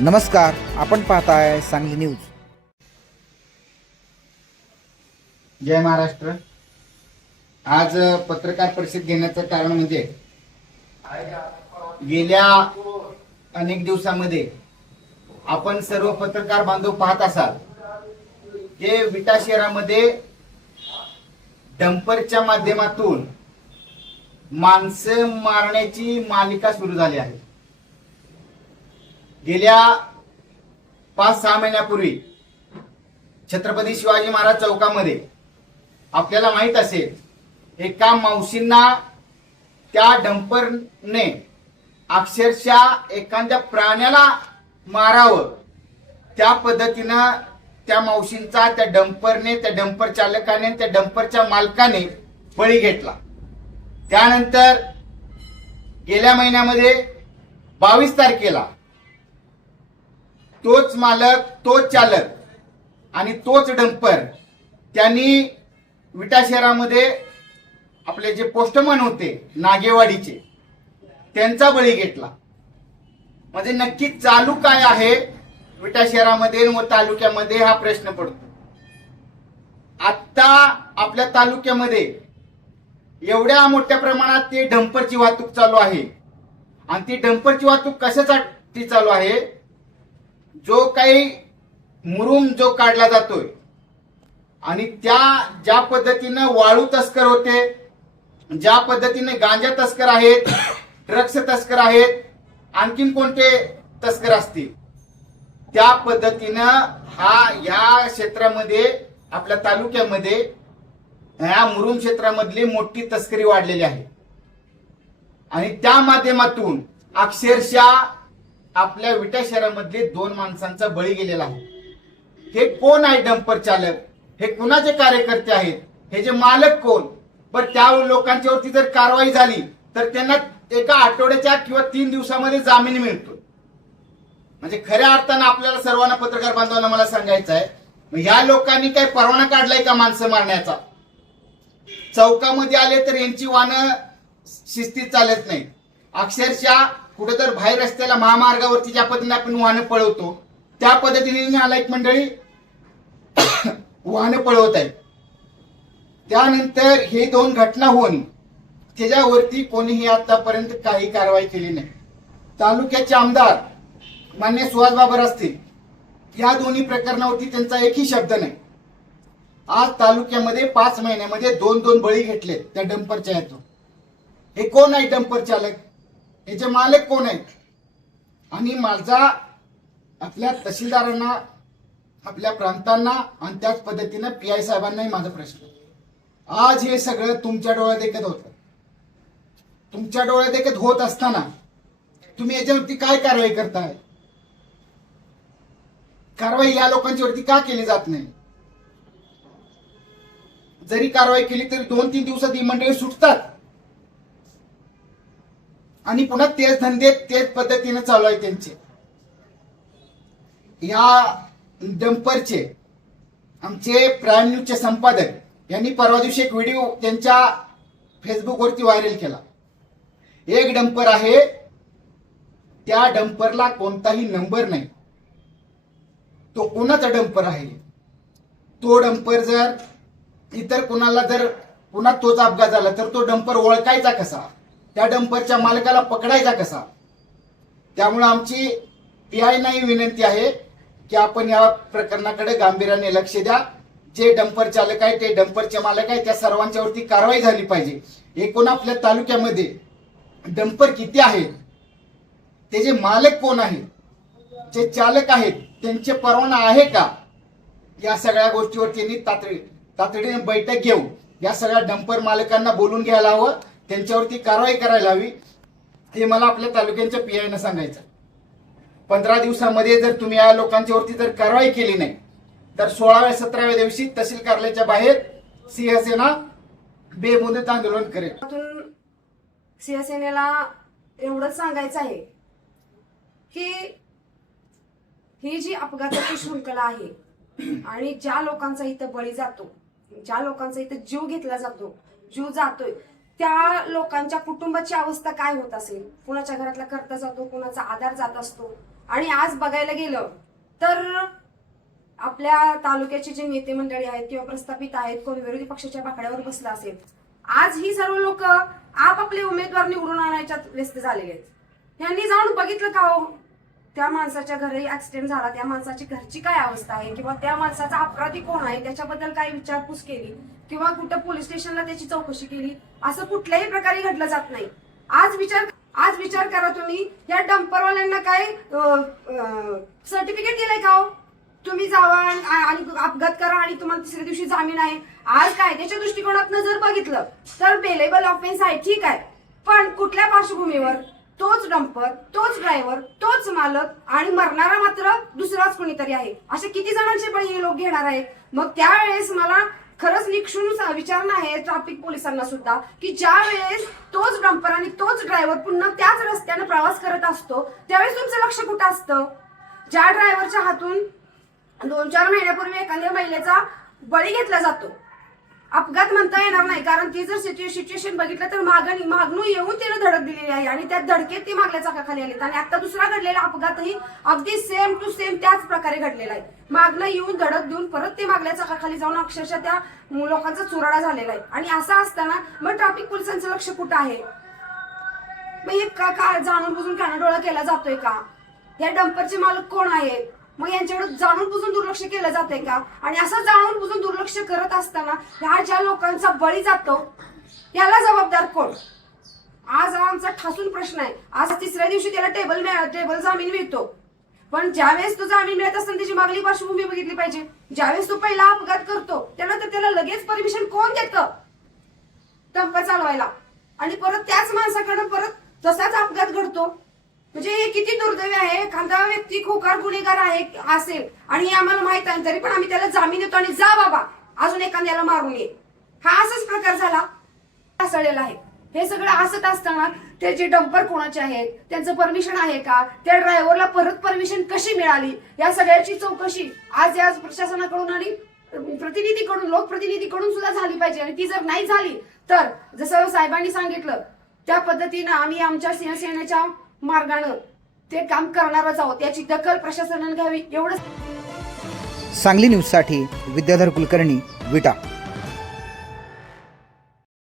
नमस्कार, आपण पाहताय सांगली न्यूज. जय महाराष्ट्र. आज पत्रकार परिषद घेण्याचं कारण म्हणजे गेल्या अनेक दिवसांमध्ये आपण सर्व पत्रकार बांधव पाहत असाल की विटा शहरामध्ये डंपरच्या माध्यमातून माणसं मारण्याची मालिका सुरू झाली आहे. गेल्या 5-6 महिन्यापूर्वी छत्रपती शिवाजी महाराज चौकामध्ये आपल्याला माहित असेल एका मावशींना त्या डंपरने अक्षरशः एखाद्या प्राण्याला मारावं त्या पद्धतीनं त्या मावशींचा त्या डंपर चालकाने त्या डंपरच्या मालकाने बळी घेतला. त्यानंतर गेल्या महिन्यामध्ये 22 तारखेला तोच मालक, तोच चालक आणि तोच डंपर त्यांनी विटा शहरामध्ये आपले जे पोस्टमन होते नागेवाडीचे त्यांचा बळी घेतला. म्हणजे नक्की चालू काय आहे विटा शहरामध्ये व तालुक्यामध्ये हा प्रश्न पडतो. आता आपल्या तालुक्यामध्ये एवढ्या मोठ्या प्रमाणात ते डंपरची वाहतूक चालू आहे आणि ती डंपरची वाहतूक कशासाठी चालू आहे, जो काही मुरुम जो काढला जातोय आणि त्या ज्या पद्धतीनं वाळू तस्कर होते, ज्या पद्धतीने गांजा तस्कर आहेत, ड्रग्स तस्कर आहेत, आणखीन कोणते तस्कर असतील, त्या पद्धतीनं या क्षेत्रामध्ये आपल्या तालुक्यामध्ये या मुरुम क्षेत्रामधली मोठी तस्करी वाढलेली आहे आणि त्या माध्यमातून अक्षरशः आपल्या विटा शहरामधले 2 माणसांचा बळी गेलेला आहे. हे कोण आहे डंपर चालक, हे कुणाचे कार्यकर्ते आहेत, हे जे मालक कोण, पण त्या लोकांच्यावरती जर कारवाई झाली तर त्यांना एका आठवड्याच्या किंवा 3 दिवसामध्ये जामीन मिळतो. म्हणजे खऱ्या अर्थानं आपल्याला सर्वांना पत्रकार बांधवांना मला सांगायचं आहे, ह्या लोकांनी काही परवाना काढलाय का माणसं मारण्याचा? चौकामध्ये आले तर यांची वाहनं शिस्तीत चालत नाही. अक्षरशः कुठे तर बाहेर रस्त्याला महामार्गावरती ज्या पद्धतीने आपण वाहनं पळवतो त्या पद्धतीने नालायक मंडळी वाहनं पळवत आहेत. त्यानंतर हे 2 घटना होऊन त्याच्यावरती कोणीही आतापर्यंत काही कारवाई केली नाही. तालुक्याचे आमदार मान्य सुहास बाबर असतील, या दोन्ही प्रकरणावरती त्यांचा एकही शब्द नाही. आज तालुक्यामध्ये 5 महिन्यामध्ये 2 बळी घेतले त्या डंपरच्या यातून. हे कोण आहे डंपर चालक, याचे मालक कोण आहेत? आणि माझा आपल्या तहसीलदारांना, आपल्या प्रांतांना आणि त्याच पद्धतीनं PI साहेबांनाही माझा प्रश्न, आज हे सगळं तुमच्या डोळ्यात देखत होतं. तुमच्या डोळ्यात देखत होत असताना तुम्ही याच्यावरती काय कारवाई करताय? कारवाई या लोकांच्यावरती का केली जात नाही? जरी कारवाई केली तरी 2-3 दिवसात ही मंडळी सुटतात आणि पुन्हा तेच धंदे तेच पद्धतीने चालू आहे त्यांचे. या डंपरचे आमचे प्राईम न्यूजचे संपादक यांनी परवा दिवशी एक व्हिडिओ त्यांच्या फेसबुकवरती व्हायरल केला. एक डंपर आहे, त्या डंपरला कोणताही नंबर नाही. तो कोणाचा डंपर आहे? तो डंपर जर इतर कोणाला जर पुन्हा तोच अपघात झाला तर तो डंपर ओळखायचा कसा? त्या डंपरच्या मालकाला पकडायचा कसा? त्यामुळे आमची PI नाही विनंती आहे की आपण या प्रकरणाकडे गांभीर्याने लक्ष द्या. जे डंपर चालक आहे, ते डंपरचे मालक आहे, त्या सर्वांच्यावरती कारवाई झाली पाहिजे. एकूण आपल्या तालुक्यामध्ये डंपर किती आहेत, त्याचे मालक कोण आहेत, जे चालक आहेत त्यांचे परवाना आहे का, या सगळ्या गोष्टीवर त्यांनी तातडीने बैठक घेऊन या सगळ्या डंपर मालकांना बोलून घ्यायला हवं, त्यांच्यावरती कारवाई करायला हवी. हे मला आपल्या तालुक्यांच्या PI न सांगायचं. 15 दिवसामध्ये जर तुम्ही या लोकांच्यावरती जर कारवाई केली नाही तर 16व्या-17व्या दिवशी तहसील कार्यालयाच्या बाहेर शिवसेना बेमुदत आंदोलन करेल. शिवसेनेला एवढंच सांगायचं आहे की ही जी अपघाताची शृंखला आहे आणि ज्या लोकांचा इथं बळी जातो, ज्या लोकांचा इथं जीव घेतला जातो, जीव जातोय, त्या लोकांच्या कुटुंबाची अवस्था काय होत असेल, कुणाच्या घरातला करता जातो, कुणाचा आधार जात असतो, आणि आज बघायला गेलं तर आपल्या तालुक्याचे जे नेते मंडळी आहेत किंवा प्रस्थापित आहेत, कोण विरोधी पक्षाच्या बाकड्यावर बसला असेल, आज ही सर्व लोक आपापले उमेदवार निवडून आणायच्यात व्यस्त झालेले आहेत. यांनी जाऊन बघितलं का हो त्या माणसाच्या घरी ऍक्सिडेंट झाला, त्या माणसाची घरची काय अवस्था आहे किंवा त्या माणसाचा अपराधी कोण आहे त्याच्याबद्दल काही विचारपूस केली किंवा कुठं पोलीस स्टेशनला त्याची चौकशी केली? असं कुठल्याही प्रकारे घडलं जात नाही. आज विचार करा तुम्ही, या डंपरवाल्यांना काय सर्टिफिकेट दिलंय का हो? तुम्ही जावा आणि अपघात करा आणि तुम्हाला तिसऱ्या दिवशी जामीन आहे. आज कायद्याच्या दृष्टिकोनातून जर बघितलं तर बेलेबल ऑफेन्स आहे, ठीक आहे, पण कुठल्या पार्श्वभूमीवर? तोच डंपर, तोच ड्रायव्हर, तोच मालक आणि मरणारा मात्र दुसराच कोणीतरी आहे. असे किती जणांचे बळी हे लोक घेणार आहेत? मग त्यावेळेस मला खरंच निक्षून विचारणं आहे ट्रॅफिक पोलिसांना सुद्धा की ज्या वेळेस तोच डंपर आणि तोच ड्रायव्हर पुन्हा त्याच रस्त्याने प्रवास करत असतो त्यावेळेस तुमचं लक्ष कुठं असतं? ज्या ड्रायव्हरच्या हातून 2-4 महिन्यापूर्वी एखाद्या महिलेचा बळी घेतला जातो, अपघात म्हणता येणार नाही कारण ती जर सिच्युएशन बघितलं तर मागणून येऊन तिने धडक दिलेली आहे आणि त्या धडकेत ती मागल्या चाकाखाली आली. आणि आता दुसरा घडलेला अपघातही अगदी सेम टू सेम त्याच प्रकारे घडलेला आहे. मागणं येऊन धडक देऊन परत ते मागल्या चाकाखाली जाऊन अक्षरशः त्या लोकांचा चुराडा झालेला आहे. आणि असं असताना मग ट्रॅफिक पोलिसांचं लक्ष कुठं आहे? मग हे का जाणून बुजून कानाडोळा केला जातोय का? या डंपरचे मालक कोण आहेत? मग यांच्याकडे जाणून बुजून दुर्लक्ष केलं जातंय का? आणि असं जाणून बुजून दुर्लक्ष करत असताना ह्या ज्या लोकांचा बळी जातो याला जबाबदार कोण? आज हा आमचा ठासून प्रश्न आहे. आज तिसऱ्या दिवशी त्याला टेबल जामीन मिळतो, पण ज्यावेळेस तो जामीन मिळत असताना त्याची मागली पार्श्वभूमी बघितली पाहिजे. ज्यावेळेस तो पहिला अपघात करतो त्यानंतर त्याला लगेच परमिशन कोण देतं डंपर चालवायला? आणि परत त्याच माणसाकडे परत तसाच अपघात घडतो. म्हणजे हे किती दुर्दैवी आहे. एखादा व्यक्ती खोकार गुन्हेगार असेल आणि आम्हाला माहित आहे तरी पण आम्ही त्याला जामीन देतो आणि जा बाबा अजून एखाद्याला मारून ये. हा असाच प्रकार झाला असलेला आहे. हे सगळं असत असताना ते जे डंपर कोणाचे आहेत, त्यांचं परमिशन आहे का, त्या ड्रायव्हरला परत परमिशन कशी मिळाली, या सगळ्याची चौकशी आज या प्रशासनाकडून आणि लोकप्रतिनिधीकडून सुद्धा झाली पाहिजे. आणि ती जर नाही झाली तर जसं साहेबांनी सांगितलं त्या पद्धतीनं आम्ही आमच्या शिवसेनेच्या मार्गानं ते काम करणारच आहोत. याची दखल प्रशासनाने घ्यावी एवढंच. सांगली न्यूजसाठी विद्याधर कुलकर्णी, विटा.